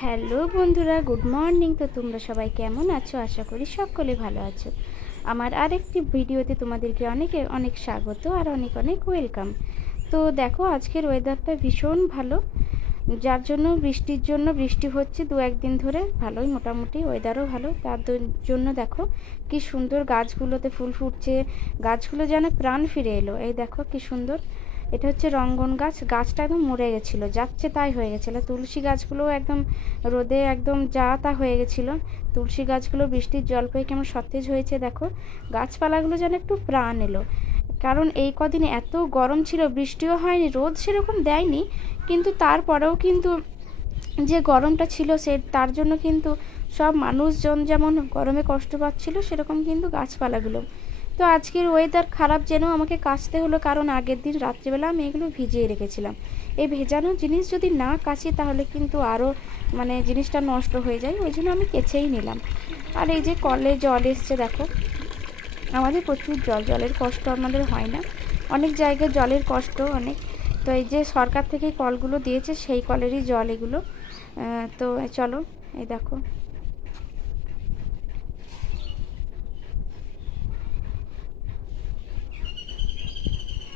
Hello বন্ধুরা, good morning. তো তোমরা সবাই কেমন আছো? আশা করি সকলে ভালো আছো। আমার আরেকটি ভিডিওতে তোমাদেরকে অনেক অনেক স্বাগত আর অনেক অনেক ওয়েলকাম। তো দেখো, আজকের ওয়েদারটা ভীষণ ভালো, যার জন্য বৃষ্টির জন্য বৃষ্টি হচ্ছে দু একদিন ধরে, ভালোই মোটামুটি ওয়েদারও ভালো। তার জন্য দেখো কি সুন্দর গাছগুলোতে ফুল ফুটছে, গাছগুলো যেন প্রাণ ফিরে এলো। এই দেখো কি সুন্দর, এটা হচ্ছে রঙ্গন গাছ। গাছটা একদম মরে গেছিলো, যাচ্ছে তাই হয়ে গেছিলো। তুলসী গাছগুলোও একদম রোদে একদম যা তা হয়ে গেছিলো। তুলসী গাছগুলো বৃষ্টির জল পেয়ে কেমন সতেজ হয়েছে দেখো। গাছপালাগুলো যেন একটু প্রাণ এলো, কারণ এই কদিন এত গরম ছিল, বৃষ্টিও হয়নি, রোদ সেরকম দেয়নি, কিন্তু তারপরেও কিন্তু যে গরমটা ছিল তার জন্য কিন্তু সব মানুষজন যেমন গরমে কষ্ট পাচ্ছিল, সেরকম কিন্তু গাছপালাগুলো। তো আজকের ওয়েদার খারাপ যেন আমাকে কাচতে হলো, কারণ আগের দিন রাত্রিবেলা আমি এগুলো ভিজিয়ে রেখেছিলাম। এই ভেজানো জিনিস যদি না কাচি তাহলে কিন্তু আরও জিনিসটা নষ্ট হয়ে যায়, ওই জন্য আমি কেচেই নিলাম। আর এই যে কলে জল এসছে দেখো, আমাদের প্রচুর জলের কষ্ট আমাদের হয় না, অনেক জায়গায় জলের কষ্ট অনেক। তো এই যে সরকার থেকে কলগুলো দিয়েছে, সেই কলেরই জল এগুলো। তো চলো, এই দেখো।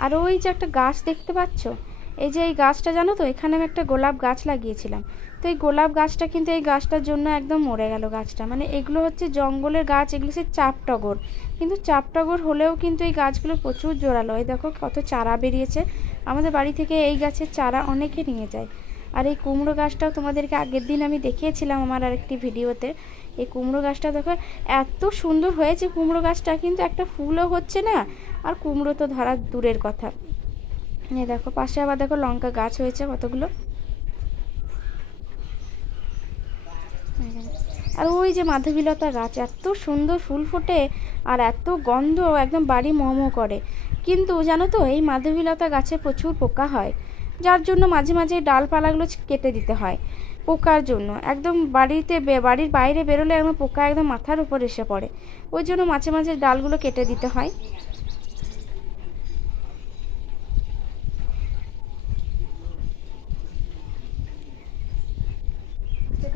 আর ওই যে একটা গাছ দেখতে পাচ্ছ, এই যে এই গাছটা জানো তো, এখানে আমি একটা গোলাপ গাছ লাগিয়েছিলাম। তো এই গোলাপ গাছটা কিন্তু এই গাছটার জন্য একদম মরে গেল গাছটা। এগুলো হচ্ছে জঙ্গলের গাছ, এগুলো সে চাপ টগর, কিন্তু চাপ টগর হলেও কিন্তু এই গাছগুলো প্রচুর জোরালো। এই দেখো কত চারা বেরিয়েছে, আমাদের বাড়ি থেকে এই গাছের চারা অনেকে নিয়ে যায়। আর এই কুমড়ো গাছটাও তোমাদেরকে আগের দিন আমি দেখিয়েছিলাম আমার আরেকটি ভিডিওতে। এই কুমড়ো গাছটা দেখো এত সুন্দর হয়েছে কুমড়ো গাছটা, কিন্তু একটা ফুলও হচ্ছে না, আর কুমড়ো তো ধরা দূরের কথা। এই দেখো পাশে আবার দেখো লঙ্কা গাছ হয়েছে কতগুলো। আর ওই যে মাধবীলতা গাছ, এত সুন্দর ফুল ফোটে আর এত গন্ধ, একদম বাড়ি মোমো করে। কিন্তু জানো তো, এই মাধবীলতা গাছে প্রচুর পোকা হয়, যার জন্য মাঝে মাঝে ডালপালাগুলো কেটে দিতে হয় পোকার জন্য। একদম বাড়ির বাইরে বেরোলে একদম পোকা একদম মাথার উপর এসে পড়ে, ওই জন্য মাঝে মাঝে ডালগুলো কেটে দিতে হয়।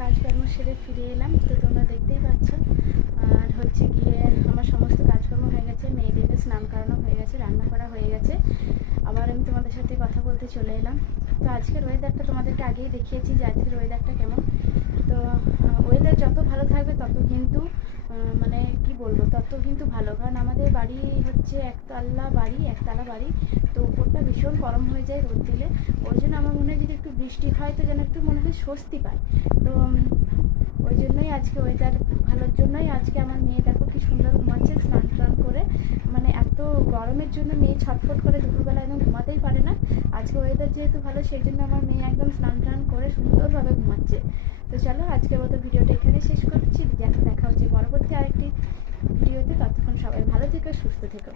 কাজকর্ম সেরে ফিরে এলাম, তো তোমরা দেখতেই পাচ্ছ। আর হচ্ছে গিয়ে আমার সমস্ত কাজকর্ম হয়ে গেছে, মেয়েদেরকে স্নান করানো হয়ে গেছে, রান্না করা হয়ে গেছে। আবার আমি তোমাদের সাথে কথা বলতে চলে এলাম। তো আজকের ওয়েদারটা তোমাদেরকে আগেই দেখিয়েছি যে আজকের ওয়েদারটা কেমন। তো ওয়েদার যত ভালো থাকবে তত কিন্তু কি বলবো, তত কিন্তু ভালো, কারণ আমাদের বাড়ি হচ্ছে একতলা বাড়ি। তো উপরটা ভীষণ গরম হয়ে যায় রোদ দিলে, ওই জন্য আমার মনে হয় যদি একটু বৃষ্টি হয় তো যেন একটু মনে হয় স্বস্তি পায়। তো ওই জন্যই আজকে ওয়েদার ভালোর জন্যই আজকে আমার মেয়ে দেখো কি সুন্দর ঘুমাচ্ছে স্নান টান করে। এত গরমের জন্য মেয়ে ছটফট করে দুপুরবেলা একদম ঘুমাতেই পারে না। আজকে ওয়েদার যেহেতু ভালো, সেই জন্য আমার মেয়ে একদম স্নান টান করে সুন্দরভাবে ঘুমাচ্ছে। তো চলো, আজকের মতো ভিডিওটা এখানে শেষ করছি। দেখা হচ্ছে পরবর্তী আরেকটি ভিডিওতে। ততক্ষণ সবাই ভালো থেকো, সুস্থ থেকো।